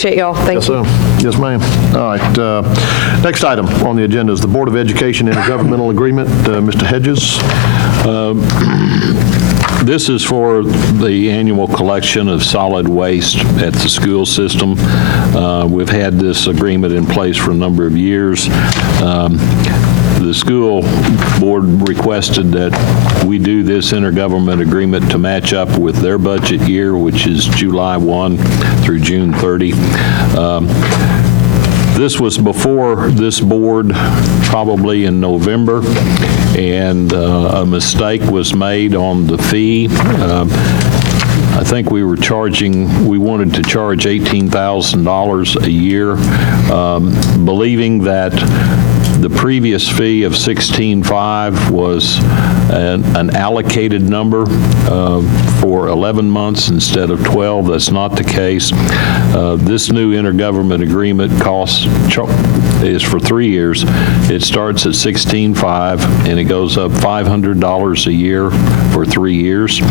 Appreciate y'all. Thank you. Yes, ma'am. All right. Next item on the agenda is the Board of Education intergovernmental agreement. Mr. Hedges. This is for the annual collection of solid waste at the school system. We've had this agreement in place for a number of years. The school board requested that we do this intergovernment agreement to match up with their budget year, which is July 1 through June 30. This was before this board, probably in November, and a mistake was made on the fee. I think we wanted to charge $18,000 a year, believing that the previous fee of $16,500 was an allocated number for 11 months instead of 12. That's not the case. This new intergovernment agreement is for 3 years. It starts at $16,500 and it goes up $500 a year for 3 years.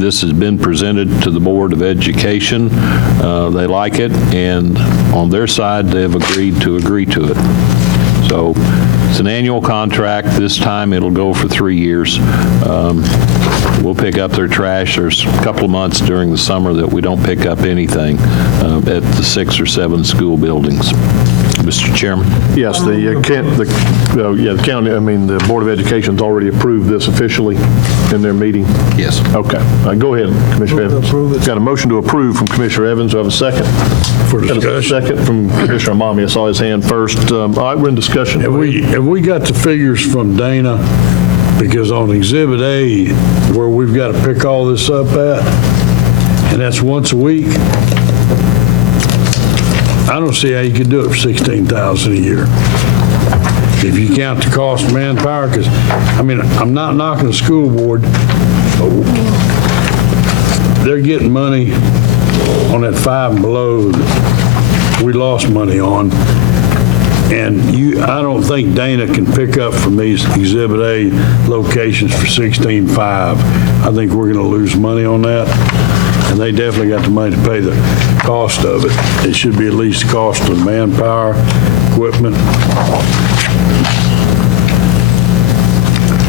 This has been presented to the Board of Education. They like it, and on their side, they've agreed to it. So it's an annual contract. This time it'll go for 3 years. We'll pick up their trash. There's a couple of months during the summer that we don't pick up anything at the 6 or 7 school buildings. Mr. Chairman? Yes, the county, the Board of Education's already approved this officially in their meeting. Yes. Okay. Go ahead, Commissioner Evans. Got a motion to approve from Commissioner Evans. Do I have a second? For discussion. A second from Commissioner Amami. I saw his hand first. All right, we're in discussion. Have we got the figures from Dana? Because on Exhibit A, where we've got to pick all this up at, and that's once a week, I don't see how you could do it for $16,000 a year. If you count the cost of manpower, because, I'm not knocking the school board. They're getting money on that 5 and below that we lost money on. And I don't think Dana can pick up from these Exhibit A locations for $16,500. I think we're going to lose money on that. And they definitely got the money to pay the cost of it. It should be at least the cost of manpower, equipment.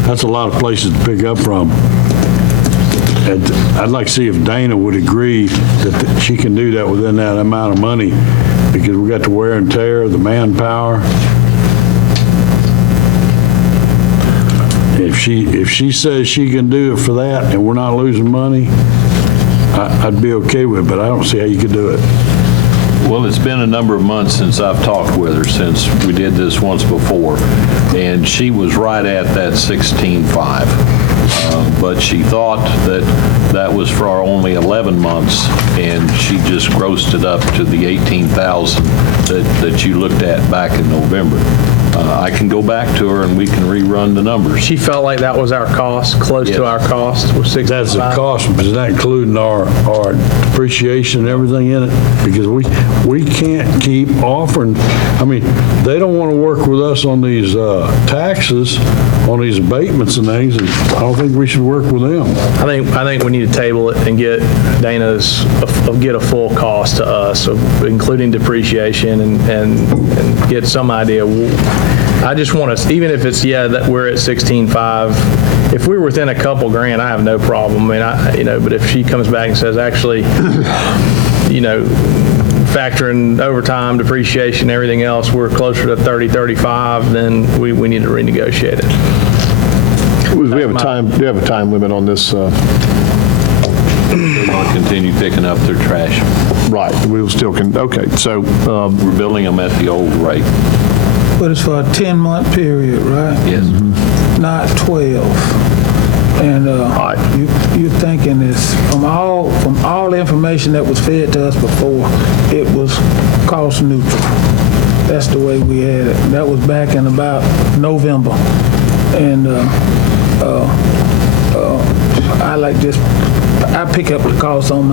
That's a lot of places to pick up from. And I'd like to see if Dana would agree that she can do that within that amount of money, because we got the wear and tear, the manpower. If she says she can do it for that and we're not losing money, I'd be okay with it, but I don't see how you could do it. Well, it's been a number of months since I've talked with her, since we did this once before, and she was right at that $16,500. But she thought that was for only 11 months, and she just grossed it up to the $18,000 that you looked at back in November. I can go back to her and we can rerun the numbers. She felt like that was our cost, close to our cost, was $65. That's the cost, but is that including our depreciation and everything in it? Because we can't keep offering, they don't want to work with us on these taxes, on these abatements and things, and I don't think we should work with them. I think we need to table it and get get a full cost to us, so including depreciation and get some idea. I just want us, even if it's, that we're at $16,500, if we're within a couple grand, I have no problem. But if she comes back and says, actually, factoring overtime, depreciation, everything else, we're closer to 30, 35, then we need to renegotiate it. We have a time limit on this. They're going to continue picking up their trash. Right. We will still okay. So we're billing them at the old rate. But it's for a 10-month period, right? Yes. Not 12. And you're thinking this from all the information that was fed to us before, it was cost neutral. That's the way we had it. That was back in about November. And I pick up the cost on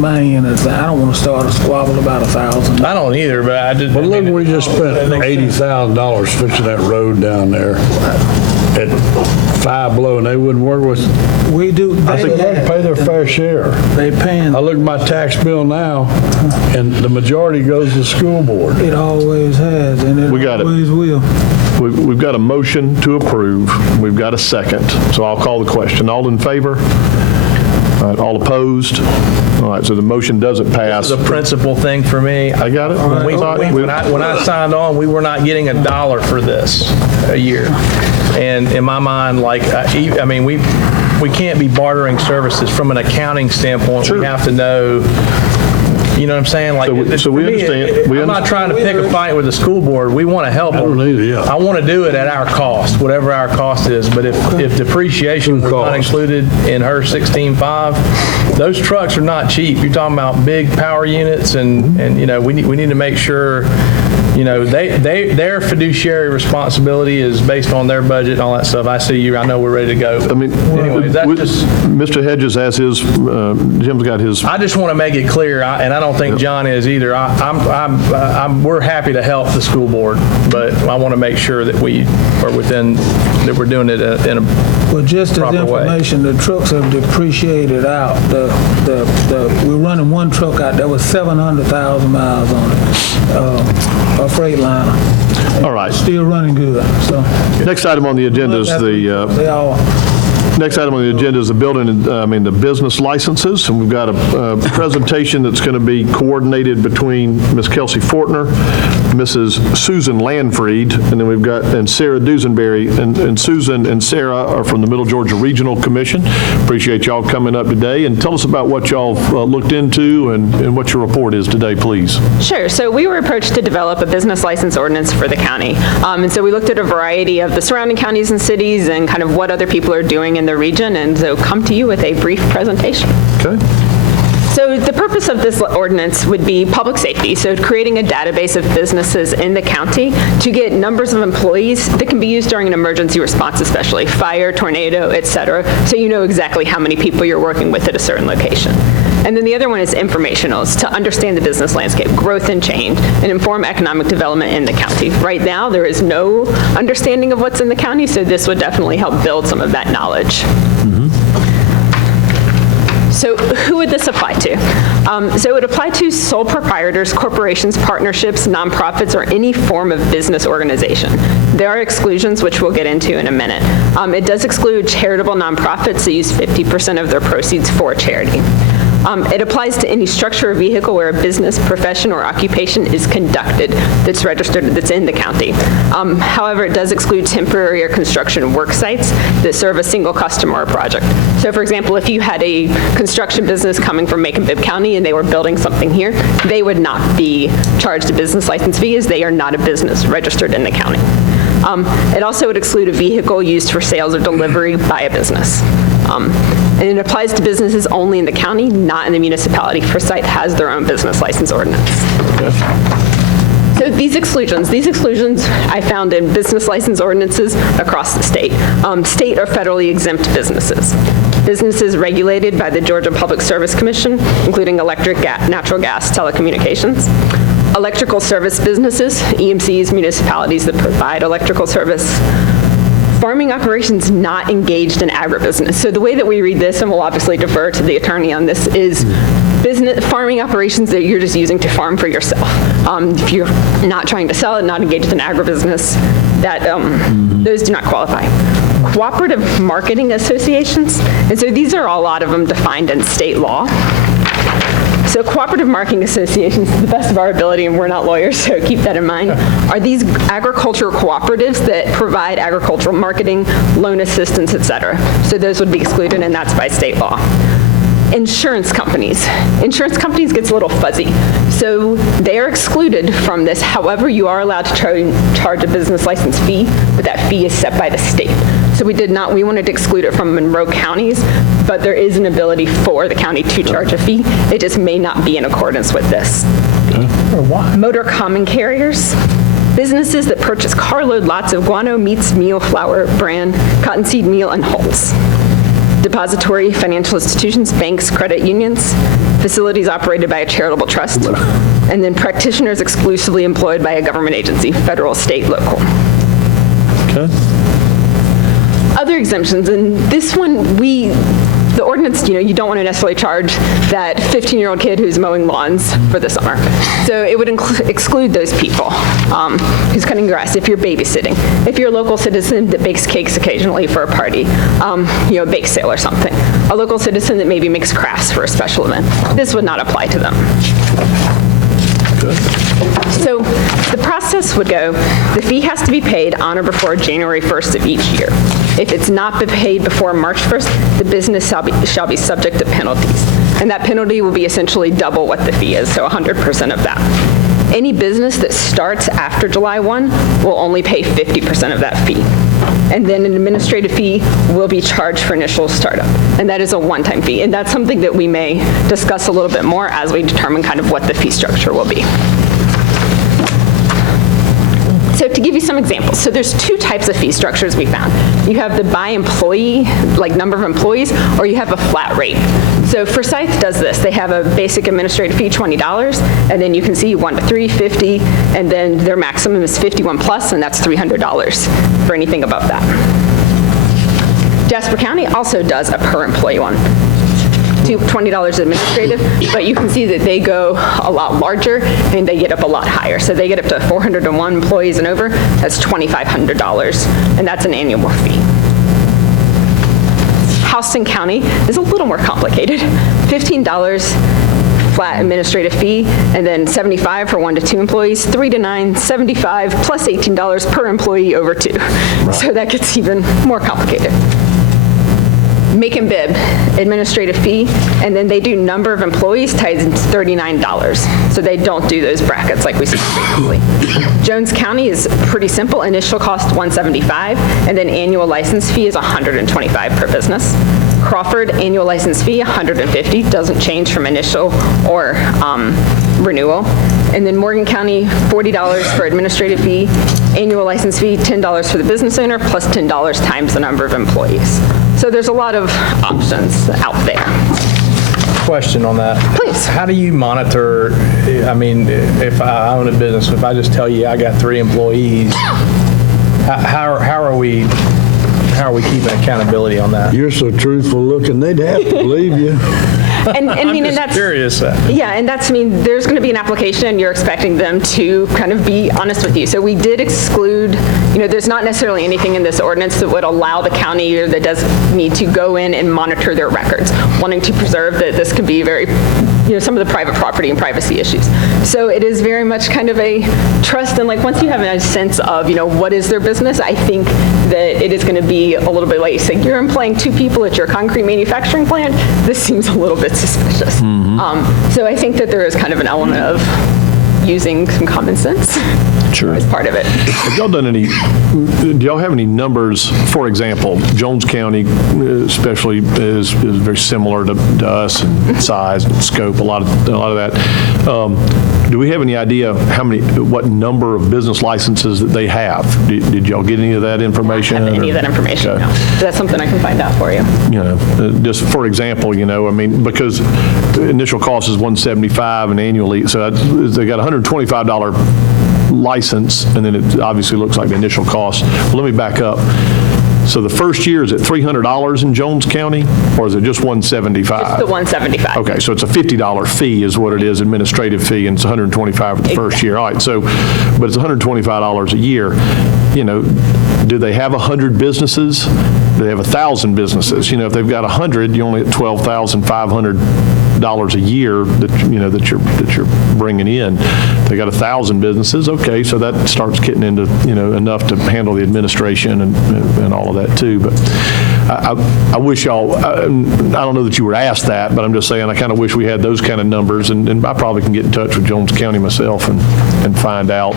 my end. I don't want to start a squabble about $1,000. I don't either, but I just. But look, we just spent $80,000 fixing that road down there at Five Below, and they wouldn't work with, We do, I think they pay their fair share. they paying, I look at my tax bill now, and the majority goes to school board. it always has, and We it got it. always will. We've got a motion to approve. We've got a second. So I'll call the question. All in favor? All right, all opposed? All right, so the motion doesn't pass. The principal thing for me. I got it. When I signed on, we were not getting $1 for this a year. And in my mind, like, I mean, we can't be bartering services from an accounting standpoint. We have to know, you know what I'm saying? Like, So we for me, understand. We I'm not trying to pick a fight with the school board. We want to help them. don't either, yeah. I want to do it at our cost, whatever our cost is. But if depreciation was not Cost. included in her 16.5, those trucks are not cheap. You're talking about big power units, and you know, we need to make sure, you know, their fiduciary responsibility is based on their budget and all that stuff. I see you. I know we're ready to go. I mean, Anyway, that's just. Mr. Hedges has his, Jim's got his. I just want to make it clear, and I don't think John is either. We're happy to help the school board, but I want to make sure that we are that we're doing it in a Well, just as proper way. information, the trucks have depreciated out. We're running one truck out that was 700,000 miles on it, a Freightliner. All right. Still running good, so. Next item on the agenda is the, They all, next item on the agenda is the the business licenses. And we've got a presentation that's going to be coordinated between Ms. Kelsey Fortner, Mrs. Susan Landfried, and then we've got, and Sarah Dusenberry. And Susan and Sarah are from the Middle Georgia Regional Commission. Appreciate y'all coming up today. And tell us about what y'all looked into and what your report is today, please. Sure. So we were approached to develop a business license ordinance for the county. And so we looked at a variety of the surrounding counties and cities and kind of what other people are doing in the region, and so come to you with a brief presentation. Okay. So the purpose of this ordinance would be public safety, so creating a database of businesses in the county to get numbers of employees that can be used during an emergency response, especially fire, tornado, et cetera, so you know exactly how many people you're working with at a certain location. And then the other one is informationals, to understand the business landscape, growth and change, and inform economic development in the county. Right now, there is no understanding of what's in the county, so this would definitely help build some of that knowledge. So who would this apply to? So it would apply to sole proprietors, corporations, partnerships, nonprofits, or any form of business organization. There are exclusions, which we'll get into in a minute. It does exclude charitable nonprofits that use 50% of their proceeds for charity. It applies to any structure or vehicle where a business, profession, or occupation is conducted that's registered, that's in the county. However, it does exclude temporary or construction work sites that serve a single customer or project. So for example, if you had a construction business coming from Macon-Bibb County and they were building something here, they would not be charged a business license fee as they are not a business registered in the county. It also would exclude a vehicle used for sales or delivery by a business. And it applies to businesses only in the county, not in the municipality. Forsyth has their own business license ordinance. So these exclusions I found in business license ordinances across the state. State or federally exempt businesses. Businesses regulated by the Georgia Public Service Commission, including electric, natural gas, telecommunications. Electrical service businesses, EMCs, municipalities that provide electrical service. Farming operations not engaged in agribusiness. So the way that we read this, and we'll obviously defer to the attorney on this, is farming operations that you're just using to farm for yourself. If you're not trying to sell it, not engaged in agribusiness, those do not qualify. Cooperative marketing associations, and so these are a lot of them defined in state law. So cooperative marketing associations, to the best of our ability, and we're not lawyers, so keep that in mind, are these agricultural cooperatives that provide agricultural marketing, loan assistance, et cetera. So those would be excluded, and that's by state law. Insurance companies. Insurance companies gets a little fuzzy. So they are excluded from this. However, you are allowed to charge a business license fee, but that fee is set by the state. So we wanted to exclude it from Monroe counties, but there is an ability for the county to charge a fee. It just may not be in accordance with this. Motor common carriers. Businesses that purchase carload lots of guano, meats, meal, flour, bran, cottonseed meal, and hulls. Depository financial institutions, banks, credit unions, facilities operated by a charitable trust, and then practitioners exclusively employed by a government agency, federal, state, local. Okay. Other exemptions, and this one, the ordinance, you don't want to necessarily charge that 15-year-old kid who's mowing lawns for the summer. So it would exclude those people who's cutting grass if you're babysitting. If you're a local citizen that bakes cakes occasionally for a party, a bake sale or something. A local citizen that maybe makes crafts for a special event. This would not apply to them. So the process would go, the fee has to be paid on or before January 1st of each year. If it's not been paid before March 1st, the business shall be subject to penalties. And that penalty will be essentially double what the fee is, so 100% of that. Any business that starts after July 1 will only pay 50% of that fee. And then an administrative fee will be charged for initial startup. And that is a one-time fee. And that's something that we may discuss a little bit more as we determine kind of what the fee structure will be. So to give you some examples, so there's two types of fee structures we found. You have the by employee, like number of employees, or you have a flat rate. So Forsyth does this. They have a basic administrative fee, $20, and then you can see 1 to 3, 50, and then their maximum is 51 plus, and that's $300 for anything above that. Jasper County also does a per employee one. $20 administrative, but you can see that they go a lot larger and they get up a lot higher. So they get up to 401 employees and over, that's $2,500, and that's an annual fee. Houston County is a little more complicated. $15 flat administrative fee, and then $75 for 1 to 2 employees, 3 to 9, $75 plus $18 per employee over 2. Right. So that gets even more complicated. Make and bib, administrative fee, and then they do number of employees times $39. So they don't do those brackets like we said previously. Jones County is pretty simple. Initial cost $175, and then annual license fee is $125 per business. Crawford, annual license fee $150, doesn't change from initial or renewal. And then Morgan County, $40 for administrative fee, annual license fee $10 for the business owner, plus $10 times the number of employees. So there's a lot of options out there. Question on that. Please. How do you monitor, I mean, if I own a business, if I just tell you I got 3 employees, how are we keeping accountability on that? You're so truthful looking, they'd have to believe you. And I mean, and that's curious. Yeah, and that's, I mean, there's going to be an application, and you're expecting them to kind of be honest with you. So we did exclude, there's not necessarily anything in this ordinance that would allow the county or that does need to go in and monitor their records, wanting to preserve that this could be very, some of the private property and privacy issues. So it is very much kind of a trust, and like once you have a sense of, what is their business, I think that it is going to be a little bit like, say, you're employing 2 people at your concrete manufacturing plant, this seems a little bit suspicious. So I think that there is kind of an element of using some common sense as part of it. Have y'all done any, do y'all have any numbers, for example, Jones County especially is very similar to us in size and scope, a lot of that. Do we have any idea what number of business licenses that they have? Did y'all get any of that information? I don't have any of that information, okay. No. That's something I can find out for you. Just for example, because initial cost is $175 and annually, so they got $125 license, and then it obviously looks like the initial cost. Well, let me back up. So the first year, is it $300 in Jones County, or is it just $175? Just the $175. Okay, so it's a $50 fee is what it is, administrative fee, and it's $125 for the first year. All right, so, but it's $125 a year. Do they have 100 businesses? Do they have 1,000 businesses? If they've got 100, you only at $12,500 a year that you're bringing in. They got 1,000 businesses. Okay, so that starts getting into enough to handle the administration and all of that too. But I wish y'all. I don't know that you were asked that, but I'm just saying I kind of wish we had those kind of numbers, and I probably can get in touch with Jones County myself and find out.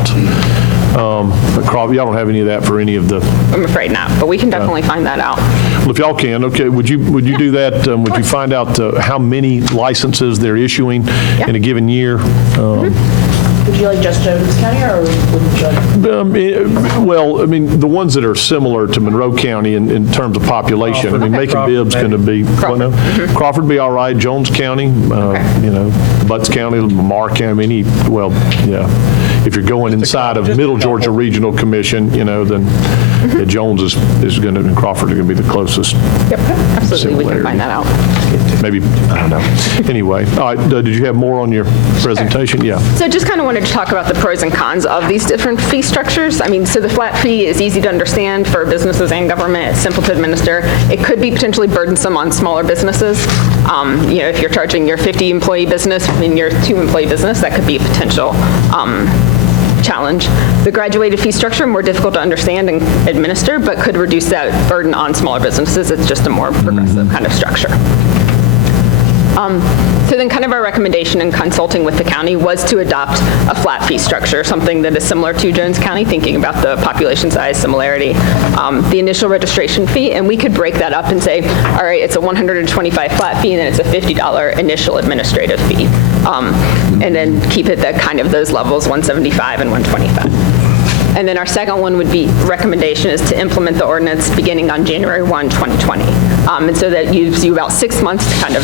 But y'all don't have any of that for any of the. I'm afraid not, but we can definitely find that out. Well, if y'all can, okay, would you do that? Would you find out how many licenses they're issuing in a given year? Would you like just Jones County, or would you like? Well, I mean, the ones that are similar to Monroe County in terms of population. I mean, Macon Bibb's going to be, Crawford be all right, Jones County, Butts County, Lamar County, if you're going inside of Middle Georgia Regional Commission, then Jones is going to, and Crawford are going to be the closest. Yep, absolutely, we can find that out. Maybe, I don't know. Anyway, all right, did you have more on your presentation? Yeah. So just kind of wanted to talk about the pros and cons of these different fee structures. I mean, so the flat fee is easy to understand for businesses and government. It's simple to administer. It could be potentially burdensome on smaller businesses. If you're charging your 50-employee business and your 2-employee business, that could be a potential challenge. The graduated fee structure, more difficult to understand and administer, but could reduce that burden on smaller businesses. It's just a more progressive kind of structure. So then kind of our recommendation in consulting with the county was to adopt a flat fee structure, something that is similar to Jones County, thinking about the population size similarity, the initial registration fee, and we could break that up and say, all right, it's a $125 flat fee, and then it's a $50 initial administrative fee, and then keep it at kind of those levels, 175 and 125. And then our second one would be, recommendation is to implement the ordinance beginning on January 1, 2020. And so that gives you about 6 months to kind of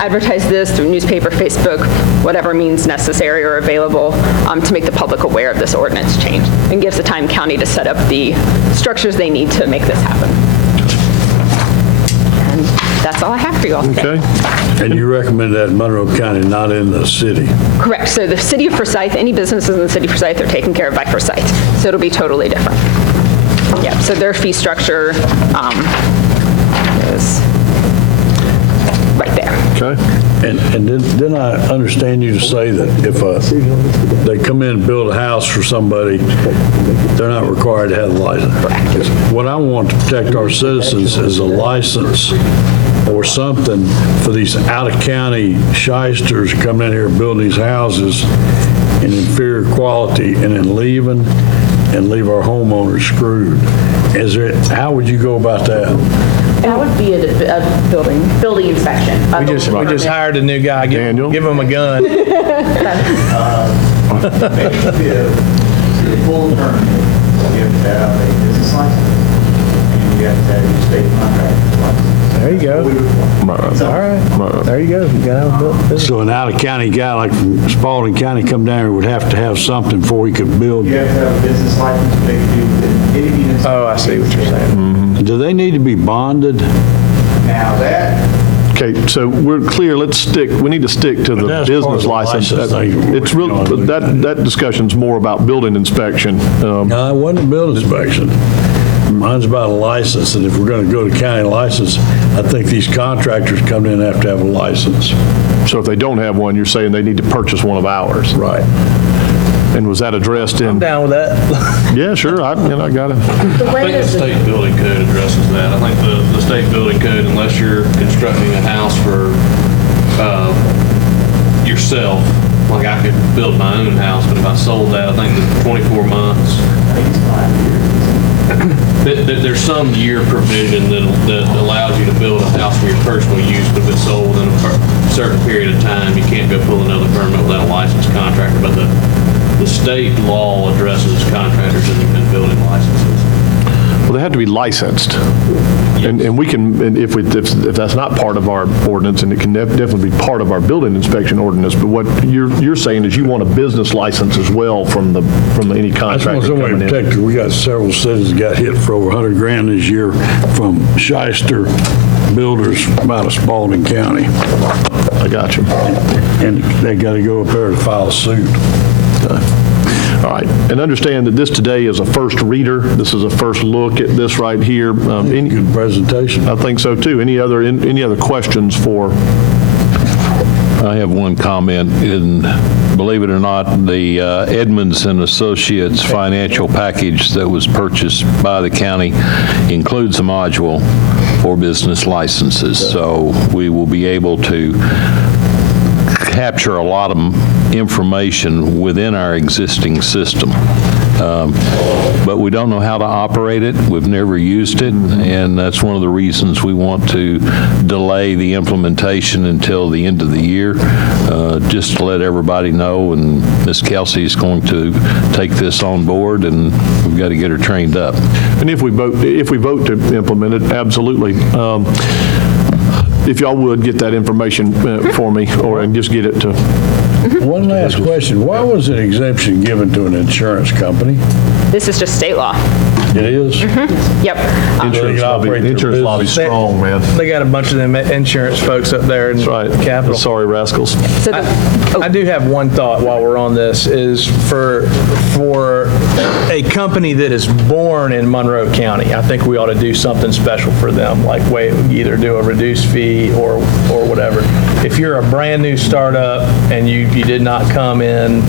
advertise this through newspaper, Facebook, whatever means necessary or available to make the public aware of this ordinance change, and gives the time county to set up the structures they need to make this happen. And that's all I have for you all today. Okay. And you recommend that in Monroe County, not in the city? Correct. So the city of Forsyth, any businesses in the city of Forsyth are taken care of by Forsyth. So it'll be totally different. Yeah, so their fee structure is right there. Okay. And didn't I understand you to say that if they come in and build a house for somebody, they're not required to have a license? Correct. What I want to protect our citizens is a license or something for these out-of-county shysters coming in here building these houses in inferior quality and then leaving and leave our homeowners screwed. How would you go about that? That would be a building inspection. We just hired a new guy. Daniel? Give him a gun. To full permit, you have to have a business license, and you have to have your state contractor's license. There you go. All right. There you go. You got to have a business. So an out-of-county guy like from Spalding County come down here would have to have something before he could build. You have to have a business license, they can do within any municipality. Oh, I see what you're saying. Do they need to be bonded? Now that, Okay, so we're clear, we need to stick to the that's part of business the license. license thing. It's real, that discussion's more about building inspection. No, it wasn't a building inspection. Mine's about a license, and if we're going to go to county license, I think these contractors come in and have to have a license. So if they don't have one, you're saying they need to purchase one of ours. Right. And was that addressed in? I'm down with that. Yeah, sure, I got it. I think the state building code addresses that. I think the state building code, unless you're constructing a house for yourself, like I could build my own house, but if I sold that, I think the 24 months, there's some year provision that allows you to build a house for your personal use, but if it's sold in a certain period of time, you can't go pull another permit without a licensed contractor. But the state law addresses contractors and building licenses. Well, they have to be licensed. And we can, and if that's not part of our ordinance, and it can definitely be part of our building inspection ordinance, but what you're saying is you want a business license as well from any I just want contractor somebody coming in. protected. We got several citizens that got hit for over 100 grand this year from shyster builders out of Spalding County. I got you. And they got to go up there to file a suit. All right, and understand that this today is a first reader. This is a first look at this right here. Good presentation. I think so too. Any other questions for? I have one comment, and believe it or not, the Edmonds and Associates financial package that was purchased by the county includes a module for business licenses, so we will be able to capture a lot of information within our existing system. But we don't know how to operate it. We've never used it, and that's one of the reasons we want to delay the implementation until the end of the year, just to let everybody know, and Ms. Kelsey is going to take this on board, and we've got to get her trained up. And if we vote to implement it, absolutely. If y'all would get that information for me, and just get it to. One last question. Why was an exemption given to an insurance company? This is just state law. It is? Yep. Insurance lobby strong, man. They got a bunch of them insurance folks up there in That's right. Capitol. Sorry, rascals. So I do have one thought while we're on this, is for a company that is born in Monroe County, I think we ought to do something special for them, like either do a reduced fee or whatever. If you're a brand new startup and you did not come in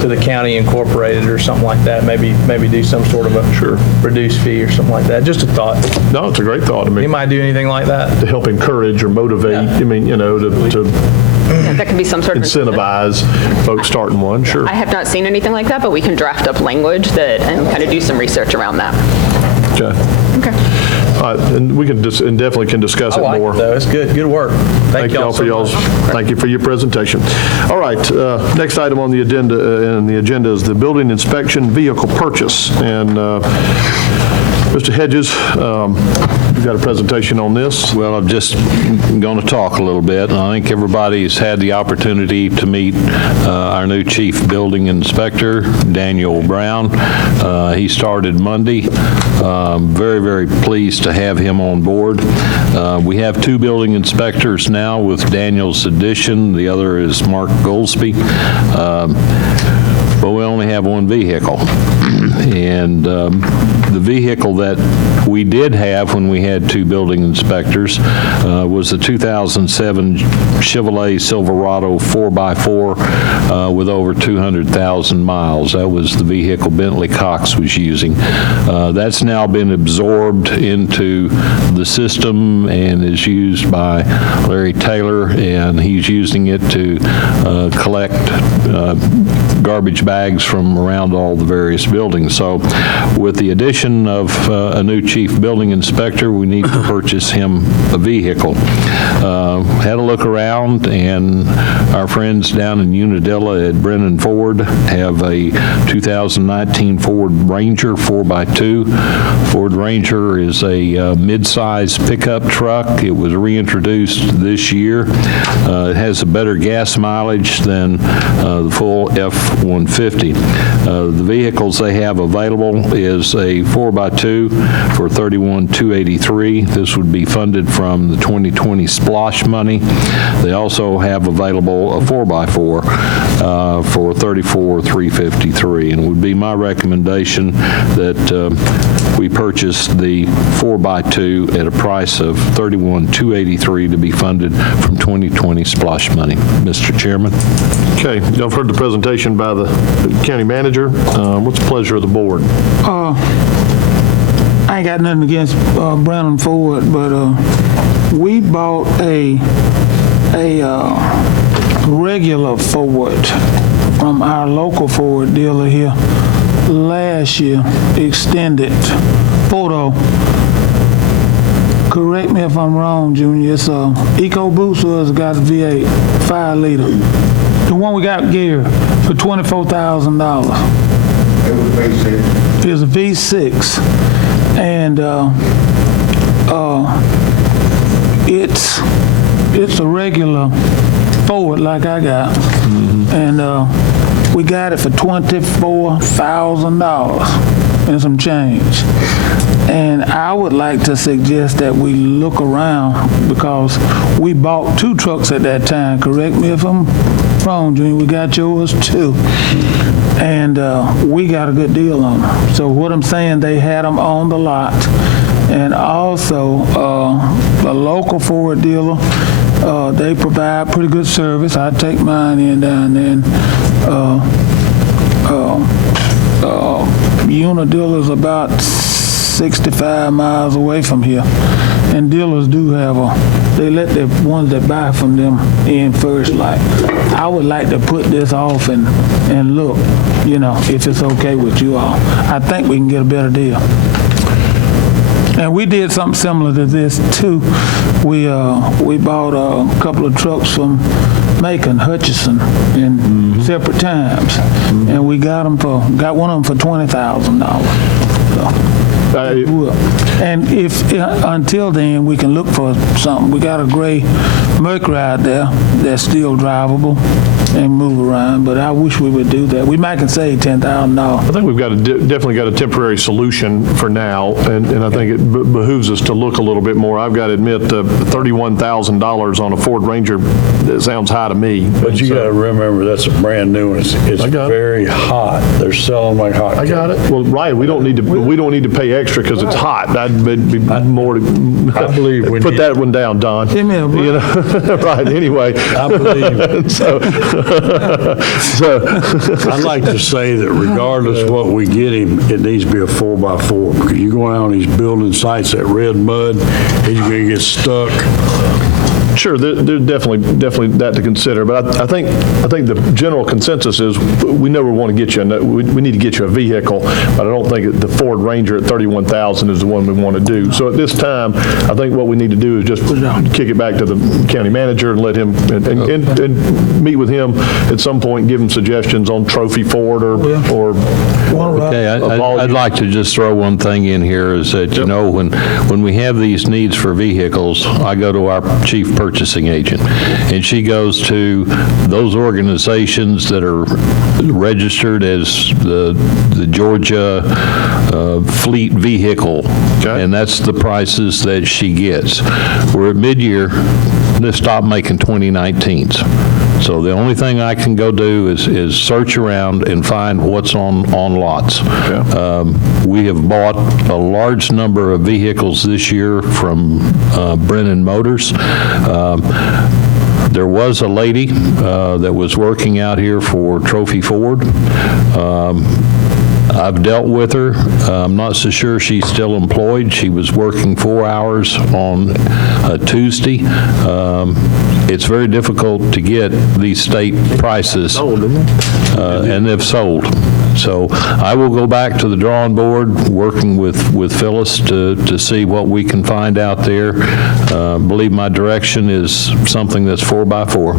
to the county incorporated or something like that, maybe do some sort of a reduced fee or something like that. Just a thought. No, it's a great thought. I mean, Anybody do anything like that? to help encourage or motivate, Yeah. I mean, to that could be some sort of incentivize folks starting one, sure. I have not seen anything like that, but we can draft up language and kind of do some research around that. Okay. Okay. All right, and we can and definitely can discuss I it like more. it, though. It's good work. Thank y'all for y'all's, thank you for your presentation. All right, next item on the agenda is the building inspection vehicle purchase. And Mr. Hedges, you got a presentation on this? Well, I'm just going to talk a little bit. And I think everybody's had the opportunity to meet our new chief building inspector, Daniel Brown. He started Monday. Very, very pleased to have him on board. We have 2 building inspectors now with Daniel's addition. The other is Mark Goldsby. But we only have 1 vehicle. And the vehicle that we did have when we had 2 building inspectors was the 2007 Chevrolet Silverado 4x4 with over 200,000 miles. That was the vehicle Bentley Cox was using. That's now been absorbed into the system and is used by Larry Taylor, and he's using it to collect garbage bags from around all the various buildings. So with the addition of a new chief building inspector, we need to purchase him a vehicle. Had a look around, and our friends down in Unadilla at Brennan Ford have a 2019 Ford Ranger 4x2. Ford Ranger is a mid-size pickup truck. It was reintroduced this year. It has a better gas mileage than the full F-150. The vehicles they have available is a 4x2 for $31,283. This would be funded from the 2020 SPLOSH money. They also have available a 4x4 for $34,353. And it would be my recommendation that we purchase the 4x2 at a price of $31,283 to be funded from 2020 SPLOSH money. Mr. Chairman. Okay, y'all have heard the presentation by the county manager. What's the pleasure of the board? I ain't got nothing against Brennan Ford, but we bought a regular Ford from our local Ford dealer here last year, extended. Photo. Correct me if I'm wrong, Junior. It's a EcoBoost, or it's got a V8 5 liter. The one we got gear for $24,000. It was a V6, and it's a regular Ford like I got, and we got it for $24,000 and some change. And I would like to suggest that we look around, because we bought 2 trucks at that time. Correct me if I'm wrong, Junior. We got yours too. And we got a good deal on them. So what I'm saying, they had them on the lot. And also, a local Ford dealer, they provide pretty good service. I take mine in down there. Unit dealer's about 65 miles away from here. And dealers do have they let the ones that buy from them in first. Like, I would like to put this off and look, if it's okay with you all. I think we can get a better deal. And we did something similar to this too. We bought a couple of trucks from Macon, Hutchison, in separate times, and we got one of them for $20,000. And if until then we can look for something. We got a gray Mercury out there that's still drivable, and move around, but I wish we would do that. We might can save $10,000. I think we've got definitely got a temporary solution for now, and I think it behooves us to look a little bit more. I've got to admit, $31,000 on a Ford Ranger, it sounds high to me. But you got to remember, that's a brand new one. It's I got it. very hot. They're selling like hot. I got it. Well, right, we don't need to pay extra because it's hot. That'd be more to I believe we put need- that one down, Don. Give me a break. You know, right, anyway. I believe. So, I'd like to say that regardless of what we get him, it needs to be a 4x4, because you go out on these building sites, that red mud, and you're going to get stuck. sure, there's definitely that to consider, but I think the general consensus is we never want to get you, we need to get you a vehicle, but I don't think the Ford Ranger at $31,000 is the one we want to do. So at this time, I think what we need to do is just kick it back to the county manager and let him, and meet with him at some point, give him suggestions on Trophy Ford or Okay, I'd like to just throw one thing in here is that, you know, when we have these needs for vehicles, I go to our chief purchasing agent, and she goes to those organizations that are registered as the Georgia fleet vehicle, and that's the prices that she gets. We're at mid-year, they stopped making 2019s. So the only thing I can go do is search around and find what's on lots. We have bought a large number of vehicles this year from Brennan Motors. There was a lady that was working out here for Trophy Ford. I've dealt with her. I'm not so sure she's still employed. She was working 4 hours on a Tuesday. It's very difficult to get these state prices, and they've sold. So I will go back to the drawing board, working with Phyllis to see what we can find out there. Believe my direction is something that's 4x4.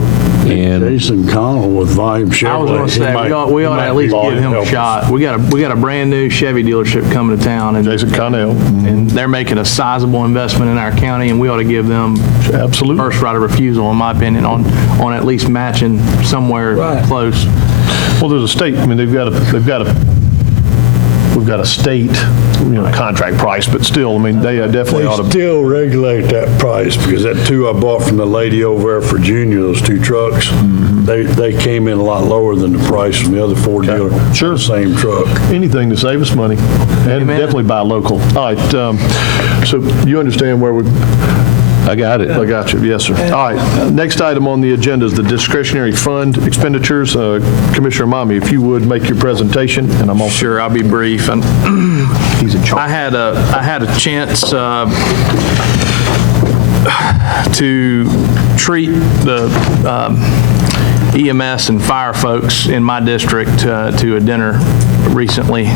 And Jason Connell with Volume Chevrolet. I was going to say, we ought to at least give him a shot. We got a brand new Chevy dealership coming to town, and Jason Connell. and they're making a sizable investment in our county, and we ought to give them Absolutely. first right of refusal, in my opinion, on at least matching somewhere close. Well, there's a state, I mean, we've got a state, contract price, but still, I mean, they definitely ought They to. still regulate that price, because that two I bought from the lady over there for Junior, those two trucks, they came in a lot lower than the price from the other Ford dealer. Sure. The same truck. Anything to save us money, and Amen. definitely buy local. All right, so you understand where we. I got it. I got you, yes, sir. All right, next item on the agenda is the discretionary fund expenditures. Commissioner Mommy, if you would make your presentation, and I'm all Sure, I'll be brief. And he's in charge. I had a chance to treat the EMS and fire folks in my district to a dinner recently,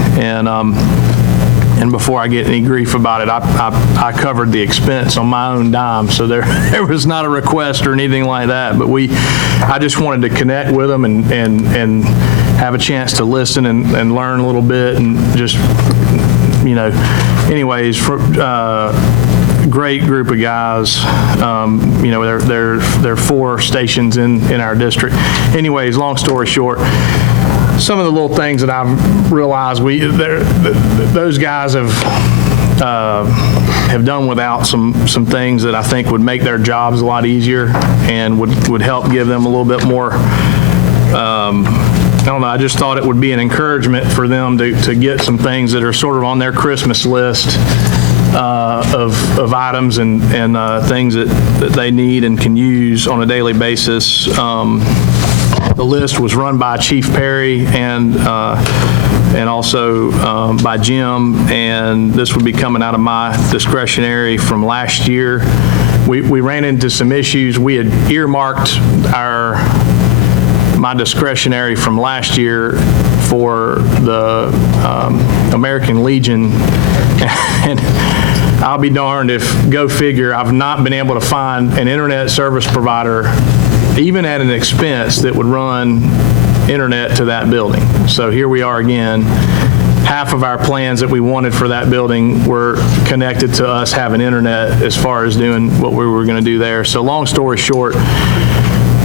and before I get any grief about it, I covered the expense on my own dime, so there was not a request or anything like that, but I just wanted to connect with them and have a chance to listen and learn a little bit, and just, anyways, great group of guys. There are 4 stations in our district. Anyways, long story short, some of the little things that I've realized those guys have done without some things that I think would make their jobs a lot easier and would help give them a little bit more. I don't know, I just thought it would be an encouragement for them to get some things that are sort of on their Christmas list of items and things that they need and can use on a daily basis. The list was run by Chief Perry and also by Jim, and this would be coming out of my discretionary from last year. We ran into some issues. We had earmarked my discretionary from last year for the American Legion, and I'll be darned if, go figure, I've not been able to find an internet service provider, even at an expense, that would run internet to that building. So here we are again. Half of our plans that we wanted for that building were connected to us having internet as far as doing what we were going to do there. So long story short,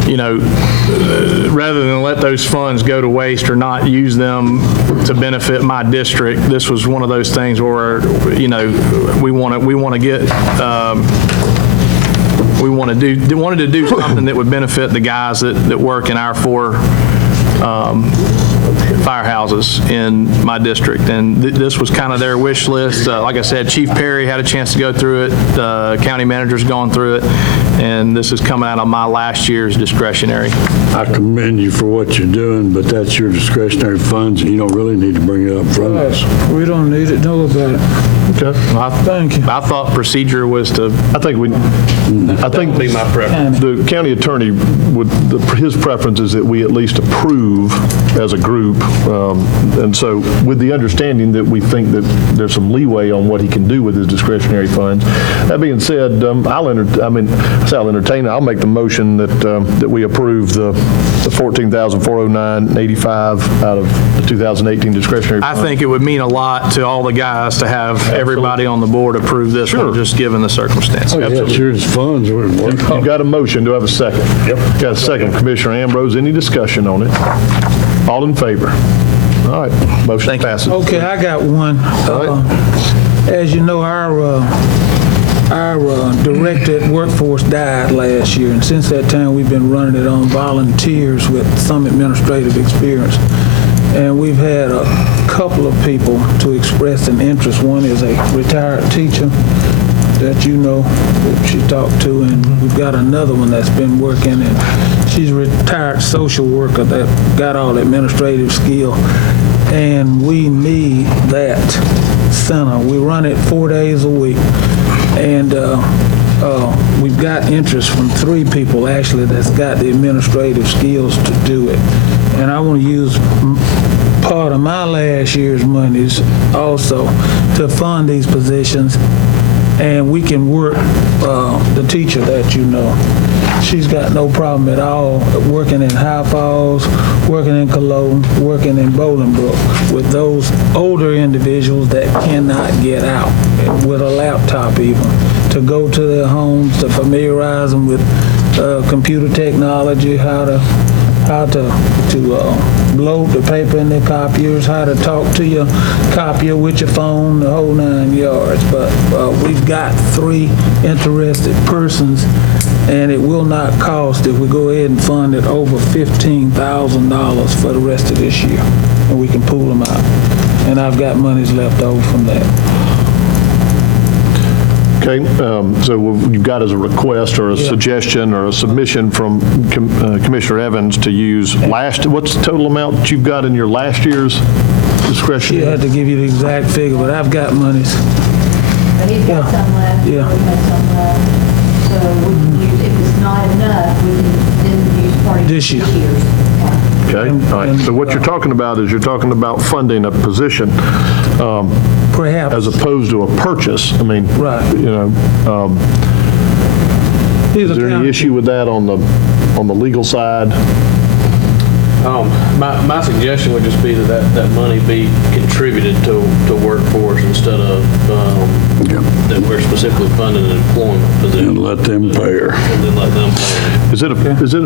rather than let those funds go to waste or not use them to benefit my district, this was one of those things where, we wanted to do something that would benefit the guys that work in our 4 firehouses in my district. And this was kind of their wish list. Like I said, Chief Perry had a chance to go through it. The county manager's gone through it. And this is coming out of my last year's discretionary. I commend you for what you're doing, but that's your discretionary funds, and you don't really need to bring it up front. We don't need to know about it. Okay. Thank you. I thought procedure was to, I think be my preference. the county attorney his preference is that we at least approve as a group. And so with the understanding that we think that there's some leeway on what he can do with his discretionary funds. That being said, I'll entertain, I'll make the motion that we approve the $14,409.85 out of the 2018 discretionary I fund. think it would mean a lot to all the guys to have everybody on the board approve this one, just given the circumstances. Oh, yeah, it's your funds. You've got a motion. Do I have a second? Yep. Got a second. Commissioner Ambrose, any discussion on it? All in favor? All right. Motion passes. Okay, I got one. As you know, our director at workforce died last year, and since that time, we've been running it on volunteers with some administrative experience. And we've had a couple of people to express an interest. One is a retired teacher that that she talked to, and we've got another one that's been working, and she's a retired social worker that got all administrative skill. And we need that center. We run it 4 days a week. And we've got interest from 3 people, actually, that's got the administrative skills to do it. And I want to use part of my last year's monies also to fund these positions. And we can work the teacher that she's got no problem at all working in High Falls, working in Cologne, working in Bolingbrook with those older individuals that cannot get out with a laptop even, to go to their homes, to familiarize them with computer technology, how to load the paper in their copiers, how to talk to your copier with your phone, the whole 9 yards. But we've got 3 interested persons, and it will not cost if we go ahead and fund it over $15,000 for the rest of this year, and we can pool them out. And I've got monies left over from that. Okay, so you've got as a request or a suggestion or a submission from Commissioner Evans to use what's the total amount that you've got in your last year's discretion? She had to give you the exact figure, but I've got monies. But he's got some left. Yeah. We had some left. So we can use, if it's not enough, we can then use part of This year. year's. Okay, all right. So what you're talking about is funding a position Perhaps. as opposed to a purchase. I mean, Right. Is there any issue with that on the legal side? My suggestion would just be that money be contributed to workforce instead of that we're specifically funding an employment position. And let them pay her. And then let them pay. Is it